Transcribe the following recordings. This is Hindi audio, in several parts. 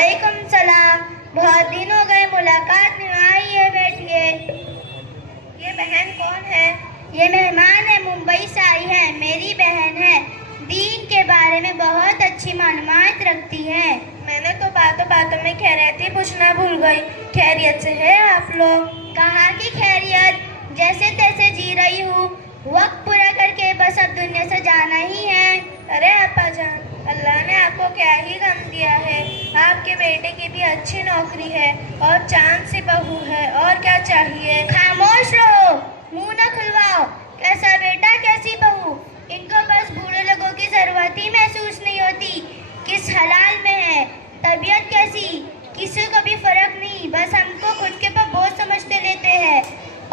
वालेकुम सलाम। बहुत दिन हो गए, मुलाकात नहीं। आइए बैठिए। ये बहन कौन है? ये मेहमान है, मुंबई से आई है, मेरी बहन है। दीन के बारे में बहुत अच्छी मालूमात रखती है। मैंने तो बातों बातों में खैरियत पूछना भूल गई। खैरियत से है आप लोग? कहाँ की खैरियत, जैसे तैसे जी रही हूँ। वक्त पूरा करके बस अब दुनिया से जाना ही है। अरे आपा जान, अल्लाह ने आपको क्या ही गम दिया है। आपके बेटे की भी अच्छी नौकरी है और चांद सी बहू है, और क्या चाहिए। खामोश रहो, मुंह न खुलवाओ। कैसा बेटा कैसी बहू, इनको बस बूढ़े लोगों की जरूरत ही महसूस नहीं होती। किस हलाल में है, तबीयत कैसी, किसी को भी फर्क नहीं। बस हमको खुद के पर बोझ समझते लेते हैं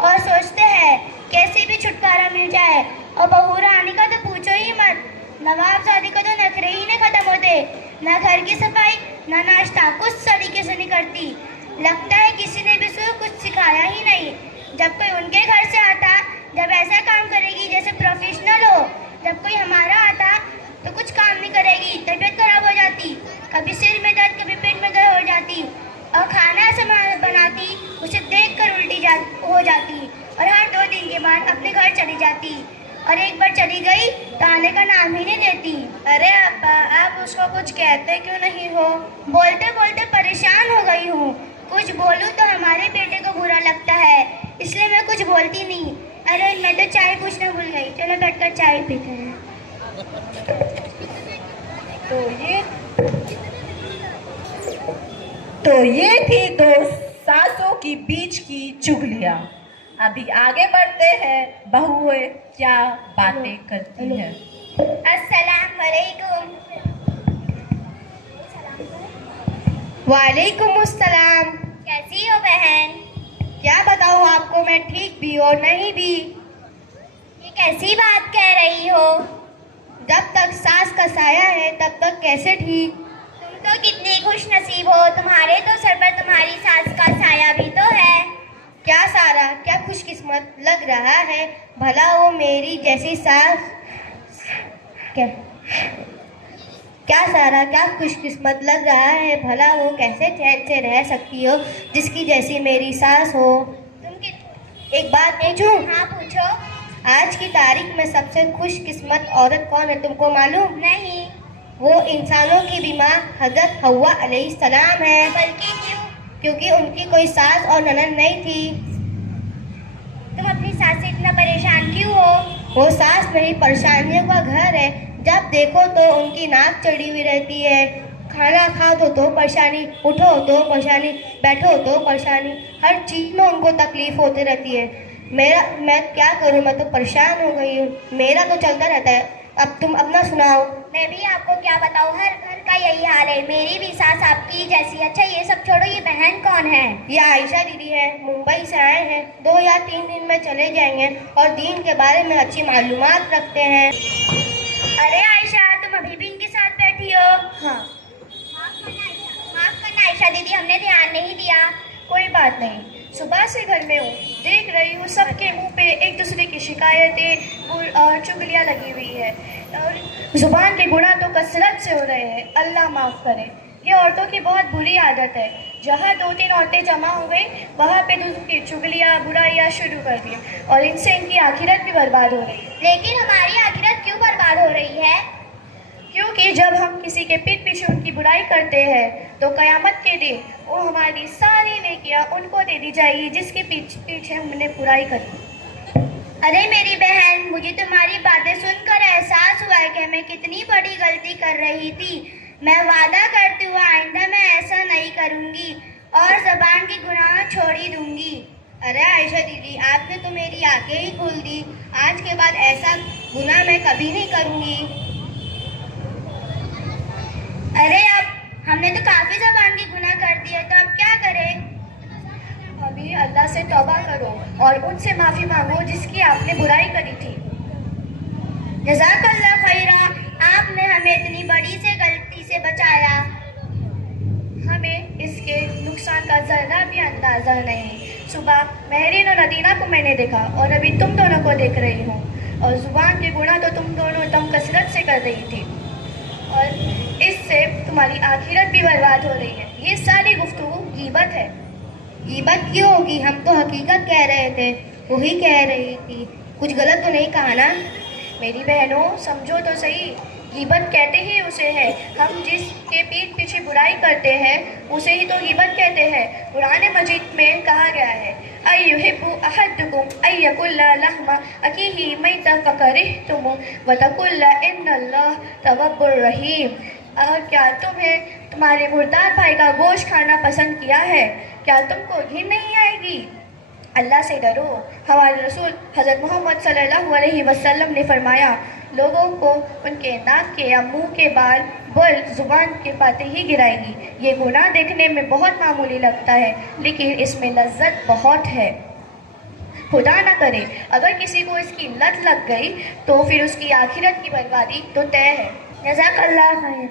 और सोचते हैं कैसे भी छुटकारा मिल जाए। और बहू रानी का तो पूछो ही मत। नवाबजादी का तो नखरे ही नहीं खत्म होते। न घर की सफाई न नाश्ता कुछ तरीके से नहीं करती। लगता है किसी ने भी उसको कुछ सिखाया ही नहीं। जब कोई उनके घर से आता, जब ऐसा काम करेगी जैसे प्रोफेशनल हो। जब कोई हमारा आता तो कुछ काम नहीं करेगी, तबीयत खराब हो जाती। कभी सिर में दर्द, कभी पेट में दर्द हो जाती। और खाना ऐसा बनाती, उसे देखकर उल्टी हो जाती। और हर 2 दिन के बाद अपने घर चली जाती। और एक बार चली गई तो आने का नाम ही नहीं लेती। अरे अब्बा, आप उसको कुछ कहते क्यों नहीं हो? बोलते बोलते परेशान हो गई हूँ। कुछ बोलूँ तो हमारे बेटे को बुरा लगता है, इसलिए मैं कुछ बोलती नहीं। अरे मैं तो चाय पूछना भूल गई। चलो बैठकर चाय पीते हैं। तो ये थी दो सासों की बीच की चुगलियां। अभी आगे बढ़ते हैं, बहुएं क्या बातें करती हैं। अस्सलाम वालेकुम। वालेकुम अस्सलाम। कैसी हो बहन? क्या बताऊँ आपको, मैं ठीक भी और नहीं भी। ये कैसी बात कह रही हो? जब तक सास का साया है तब तक कैसे ठीक। तुम तो कितनी खुश नसीब हो, तुम्हारे तो सर पर तुम्हारी सास का साया भी तो है। क्या सारा, क्या खुशकिस्मत लग रहा है। भला वो मेरी जैसी सास क्या सारा, क्या खुशकिस्मत लग रहा है। भला वो कैसे चैन से रह सकती हो जिसकी जैसी मेरी सास हो। एक बात पूछूं? हाँ पूछो। आज की तारीख में सबसे खुशकिस्मत औरत कौन है, तुमको मालूम? नहीं। वो इंसानों की भी माँ हजरत हव्वा अलैहिस्सलाम है। बल्कि क्यों? क्योंकि उनकी कोई सास और ननद नहीं थी। तुम अपनी सास से इतना परेशान क्यों हो? वो सास नहीं, परेशानियों का घर है। जब देखो तो उनकी नाक चढ़ी हुई रहती है। खाना खा तो परेशानी, उठो तो परेशानी, बैठो तो परेशानी। हर चीज में उनको तकलीफ होती रहती है। मैं क्या करूं, मैं तो परेशान हो गई हूँ। मेरा तो चलता रहता है। अब तुम अपना सुनाओ। मैं भी आपको क्या बताऊं, हर घर का यही हाल है। मेरी भी सास आपकी जैसी। अच्छा ये सब छोड़ो, ये बहन कौन है? ये आयशा दीदी है, मुंबई से आए हैं। 2 या 3 दिन में चले जाएंगे और दीन के बारे में अच्छी मालूमात रखते हैं। अरे आयशा, तुम अभी भी इनके साथ बैठी हो? हाँ। माफ करना आयशा दीदी, हमने ध्यान नहीं दिया। कोई बात नहीं, सुबह से घर में हूँ, देख रही हूँ सबके मुंह पे एक दूसरे की शिकायतें और चुगलियाँ लगी हुई है। और जुबान के गुनाह तो कसरत से हो रहे हैं, अल्लाह माफ़ करे। ये औरतों की बहुत बुरी आदत है। जहाँ 2-3 औरतें जमा हो गई, वहाँ पे दूसरों की चुगलियाँ बुराइयाँ शुरू कर दी और इनसे इनकी आखिरत भी बर्बाद हो रही है। लेकिन हमारी आखिरत क्यों बर्बाद हो रही है? क्योंकि जब हम किसी के पीठ पीछे उनकी बुराई करते हैं तो कयामत के दिन वो हमारी सारी नेकियां उनको दे दी जाएगी जिसके पीछे हमने बुराई करी। अरे मेरी बहन, मुझे तुम्हारी बातें सुनकर एहसास हुआ है कि मैं कितनी बड़ी गलती कर रही थी। मैं वादा करती हूँ आइंदा मैं ऐसा नहीं करूँगी और ज़बान की गुनाह छोड़ ही दूँगी। अरे आयशा दीदी, आपने तो मेरी आंखें ही खोल दी। आज के बाद ऐसा गुनाह मैं कभी नहीं करूँगी। अरे अब हमने तो काफी ज़बान की गुनाह कर दिया, तो अब क्या करें? अभी अल्लाह से तौबा करो और उनसे माफ़ी मांगो जिसकी आपने बुराई करी थी। जज़ाकल्लाह खैरा, आपने हमें इतनी बड़ी से गलती से बचाया। हमें इसके नुकसान का ज़रा भी अंदाज़ा नहीं। सुबह महरीन और नदीना को मैंने देखा और अभी तुम दोनों को देख रही हूँ। और ज़ुबान के गुनाह तो तुम दोनों एकदम कसरत से कर रही थी और इससे तुम्हारी आखिरत भी बर्बाद हो रही है। ये सारी गुफ्तगू गीबत है। गीबत क्यों होगी? हम तो हकीकत कह रहे थे। वही कह रही थी, कुछ गलत तो नहीं कहा ना? मेरी बहनों, समझो तो सही, गीबत कहते ही उसे है, हम जिसके पीठ पीछे बुराई करते हैं उसे ही तो गीबत कहते हैं। कुरान मजीद में कहा गया है, अय्युहिब्बु अहदुकुम अय्यकुल्ला लहमा अकीही मैतन फकरिहतुम व तकुल्ला इन्नल्लाह तवव्वुर रहीम। और क्या तुम्हें तुम्हारे मुर्दार भाई का गोश्त खाना पसंद किया है? क्या तुमको घिन नहीं आएगी? अल्लाह से डरो। हमारे रसूल हज़रत मोहम्मद सल्लल्लाहु अलैहि वसल्लम ने फरमाया, लोगों को उनके नाक के या मुंह के बाल बल जुबान के पाते ही गिराएगी। ये गुनाह देखने में बहुत मामूली लगता है, लेकिन इसमें लज्जत बहुत है। खुदा ना करे अगर किसी को इसकी लत लग गई तो फिर उसकी आखिरत की बर्बादी तो तय है। जज़ाकल्लाह खैर।